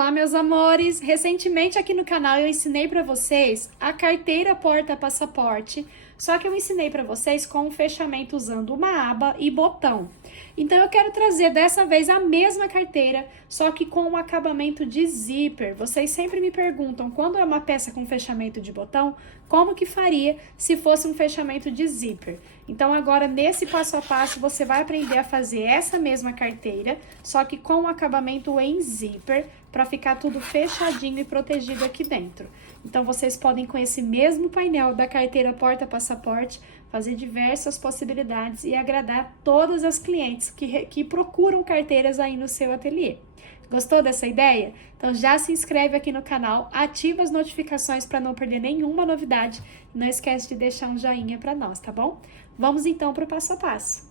Olá, meus amores! Recentemente aqui no canal eu ensinei para vocês a carteira porta-passaporte, só que eu ensinei para vocês com um fechamento usando uma aba e botão. Então eu quero trazer dessa vez a mesma carteira, só que com um acabamento de zíper. Vocês sempre me perguntam, quando é uma peça com fechamento de botão, como que faria se fosse um fechamento de zíper? Então agora nesse passo a passo você vai aprender a fazer essa mesma carteira, só que com o acabamento em zíper, para ficar tudo fechadinho e protegido aqui dentro. Então vocês podem, com esse mesmo painel da carteira porta-passaporte, fazer diversas possibilidades e agradar todas as clientes que procuram carteiras aí no seu ateliê. Gostou dessa ideia? Então já se inscreve aqui no canal, ativa as notificações para não perder nenhuma novidade e não esquece de deixar um joinha para nós, tá bom? Vamos então para o passo a passo.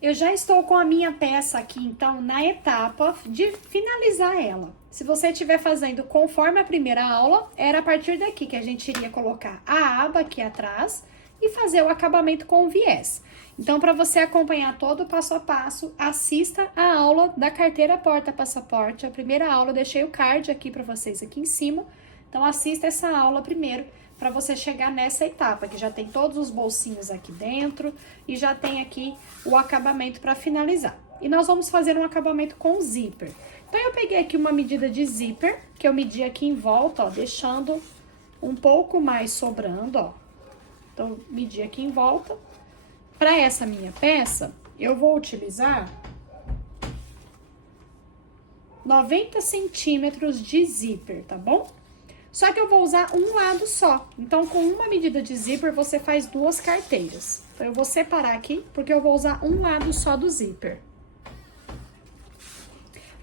Eu já estou com a minha peça aqui, então, na etapa de finalizar ela. Se você estiver fazendo conforme a primeira aula, era a partir daqui que a gente iria colocar a aba aqui atrás e fazer o acabamento com viés. Então, para você acompanhar todo o passo a passo, assista a aula da carteira porta-passaporte. A primeira aula, eu deixei o card aqui para vocês aqui em cima. Então, assista essa aula primeiro, para você chegar nessa etapa, que já tem todos os bolsinhos aqui dentro e já tem aqui o acabamento para finalizar. E nós vamos fazer um acabamento com zíper. Então, eu peguei aqui uma medida de zíper, que eu medi aqui em volta, ó, deixando um pouco mais sobrando, ó. Então, medi aqui em volta. Para essa minha peça, eu vou utilizar 90 centímetros de zíper, tá bom? Só que eu vou usar um lado só. Então, com uma medida de zíper, você faz duas carteiras. Então, eu vou separar aqui, porque eu vou usar um lado só do zíper.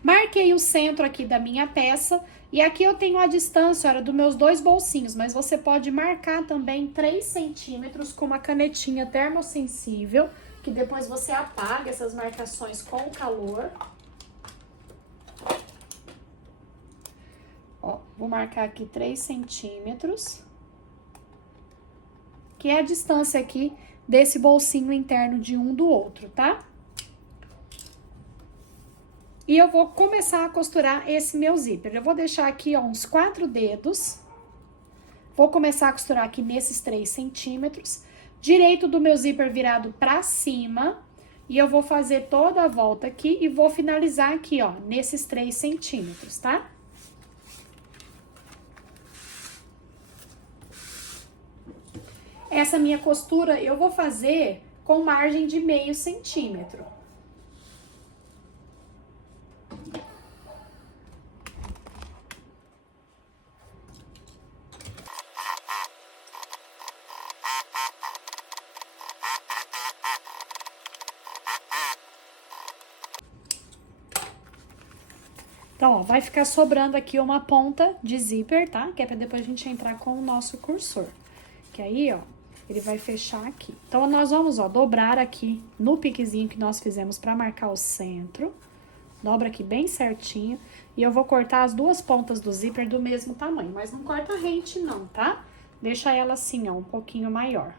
Marquei o centro aqui da minha peça. E aqui eu tenho a distância, olha, dos meus dois bolsinhos. Mas você pode marcar também 3 centímetros com uma canetinha termossensível, que depois você apaga essas marcações com o calor. Ó, vou marcar aqui 3 centímetros, que é a distância aqui desse bolsinho interno de um do outro, tá? E eu vou começar a costurar esse meu zíper. Eu vou deixar aqui, ó, uns 4 dedos. Vou começar a costurar aqui nesses 3 centímetros. Direito do meu zíper virado pra cima. E eu vou fazer toda a volta aqui e vou finalizar aqui, ó, nesses 3 centímetros, tá? Essa minha costura eu vou fazer com margem de meio centímetro. Então, ó, vai ficar sobrando aqui uma ponta de zíper, tá? Que é pra depois a gente entrar com o nosso cursor. Que aí, ó, ele vai fechar aqui. Então, nós vamos, ó, dobrar aqui no piquezinho que nós fizemos pra marcar o centro. Dobra aqui bem certinho. E eu vou cortar as duas pontas do zíper do mesmo tamanho. Mas não corta rente não, tá? Deixa ela assim, ó, um pouquinho maior.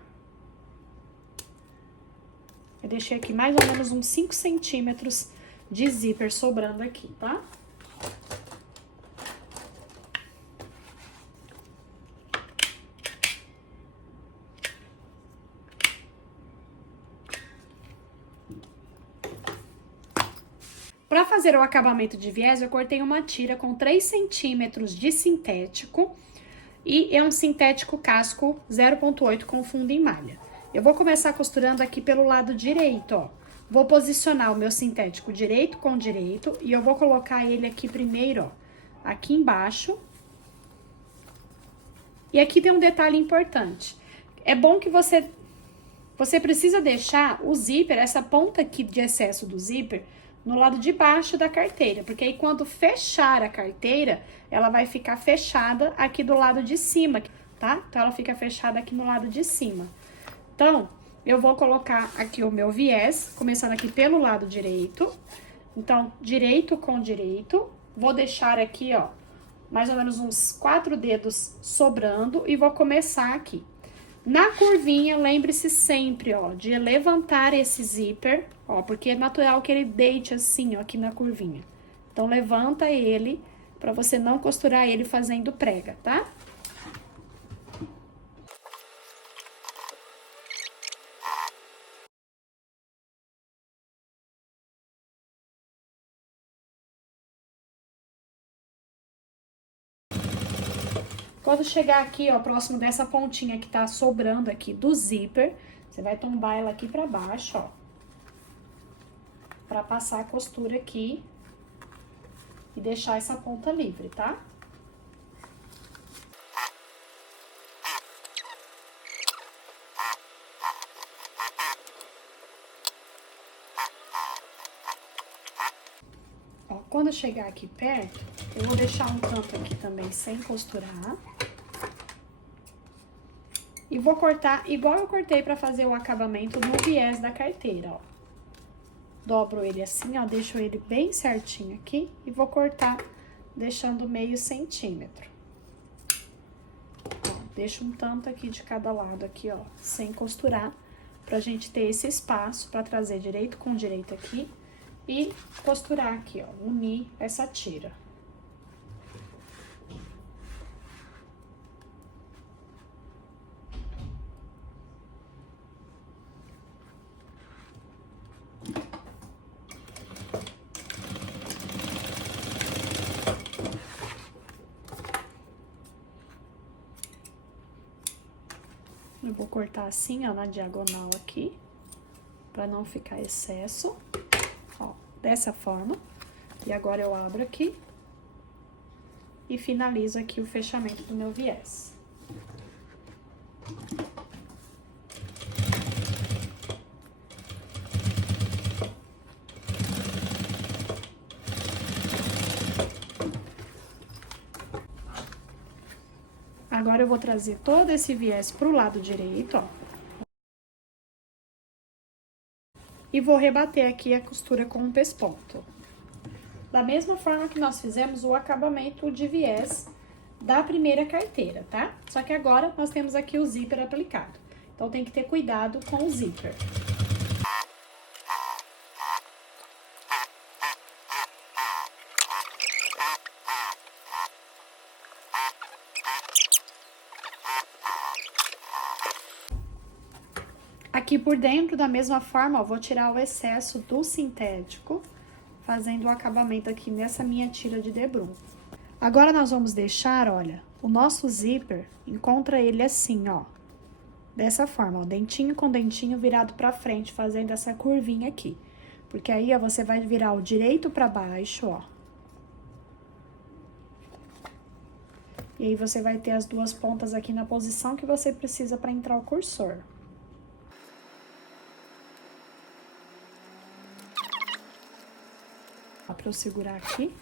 Eu deixei aqui mais ou menos uns 5 centímetros de zíper sobrando aqui, tá? Para fazer o acabamento de viés, eu cortei uma tira com 3 centímetros de sintético e é um sintético casco 0,8 com fundo em malha. Eu vou começar costurando aqui pelo lado direito, ó. Vou posicionar o meu sintético direito com direito e eu vou colocar ele aqui primeiro, ó, aqui embaixo. E aqui tem um detalhe importante. É bom que você precisa deixar o zíper, essa ponta aqui de excesso do zíper, no lado de baixo da carteira, porque aí quando fechar a carteira, ela vai ficar fechada aqui do lado de cima, tá? Então, ela fica fechada aqui no lado de cima. Então, eu vou colocar aqui o meu viés, começando aqui pelo lado direito. Então, direito com direito, vou deixar aqui, ó, mais ou menos uns 4 dedos sobrando e vou começar aqui. Na curvinha, lembre-se sempre, ó, de levantar esse zíper, ó, porque é natural que ele deite assim, ó, aqui na curvinha. Então, levanta ele para você não costurar ele fazendo prega, tá? Quando chegar aqui, ó, próximo dessa pontinha que tá sobrando aqui do zíper, você vai tombar ela aqui pra baixo, ó. Pra passar a costura aqui e deixar essa ponta livre, tá? Ó, quando eu chegar aqui perto, eu vou deixar um canto aqui também sem costurar. E vou cortar igual eu cortei pra fazer o acabamento no viés da carteira, ó. Dobro ele assim, ó, deixo ele bem certinho aqui e vou cortar deixando meio centímetro. Ó, deixo um tanto aqui de cada lado aqui, ó, sem costurar, pra gente ter esse espaço pra trazer direito com direito aqui e costurar aqui, ó, unir essa tira. Eu vou cortar assim, ó, na diagonal aqui, pra não ficar excesso, ó, dessa forma. E agora eu abro aqui e finalizo aqui o fechamento do meu viés. Agora eu vou trazer todo esse viés pro lado direito, ó. E vou rebater aqui a costura com um pesponto. Da mesma forma que nós fizemos o acabamento de viés da primeira carteira, tá? Só que agora nós temos aqui o zíper aplicado. Então, tem que ter cuidado com o zíper. Aqui por dentro, da mesma forma, ó, vou tirar o excesso do sintético, fazendo o acabamento aqui nessa minha tira de debrum. Agora, nós vamos deixar, olha, o nosso zíper, encontra ele assim, ó. Dessa forma, ó, dentinho com dentinho virado pra frente, fazendo essa curvinha aqui. Porque aí, ó, você vai virar o direito pra baixo, ó. E aí, você vai ter as duas pontas aqui na posição que você precisa pra entrar o cursor. Pra eu segurar aqui.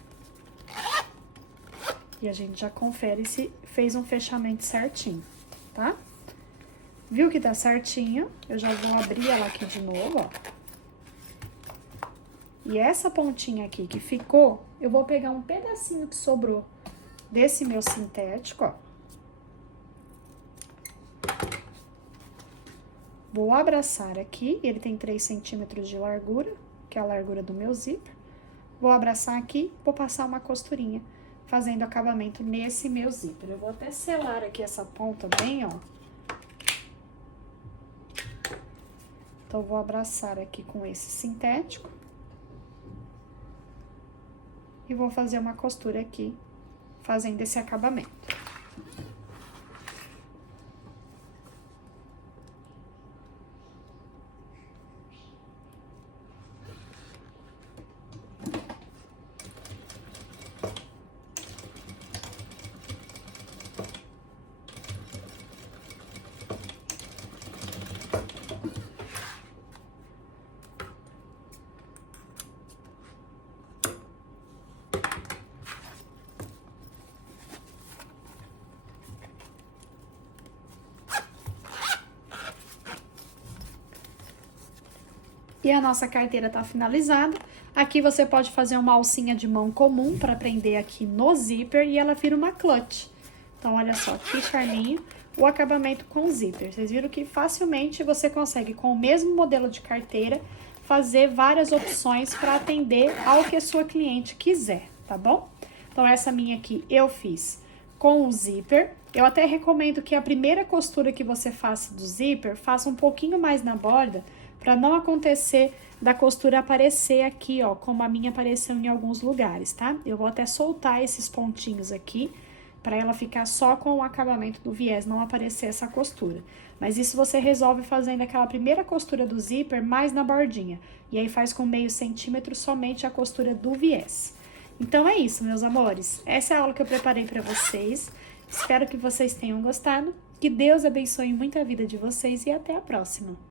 E a gente já confere se fez um fechamento certinho, tá? Viu que tá certinho? Eu já vou abrir ela aqui de novo, ó. E essa pontinha aqui que ficou, eu vou pegar um pedacinho que sobrou desse meu sintético, ó. Vou abraçar aqui, ele tem 3 centímetros de largura, que é a largura do meu zíper. Vou abraçar aqui, vou passar uma costurinha, fazendo acabamento nesse meu zíper. Eu vou até selar aqui essa ponta bem, ó. Então, vou abraçar aqui com esse sintético. E vou fazer uma costura aqui, fazendo esse acabamento. E a nossa carteira tá finalizada. Aqui você pode fazer uma alcinha de mão comum para prender aqui no zíper e ela vira uma clutch. Então, olha só, que charminho o acabamento com zíper. Vocês viram que facilmente você consegue, com o mesmo modelo de carteira, fazer várias opções para atender ao que a sua cliente quiser, tá bom? Então, Então, essa minha aqui eu fiz com o zíper. Eu até recomendo que a primeira costura que você faça do zíper, faça um pouquinho mais na borda, para não acontecer da costura aparecer aqui, ó, como a minha apareceu em alguns lugares, tá? Eu vou até soltar esses pontinhos aqui, para ela ficar só com o acabamento do viés, não aparecer essa costura. Mas isso você resolve fazendo aquela primeira costura do zíper mais na bordinha. E aí faz com meio centímetro somente a costura do viés. Então é isso, meus amores. Essa é a aula que eu preparei para vocês. Espero que vocês tenham gostado. Que Deus abençoe muito a vida de vocês e até a próxima.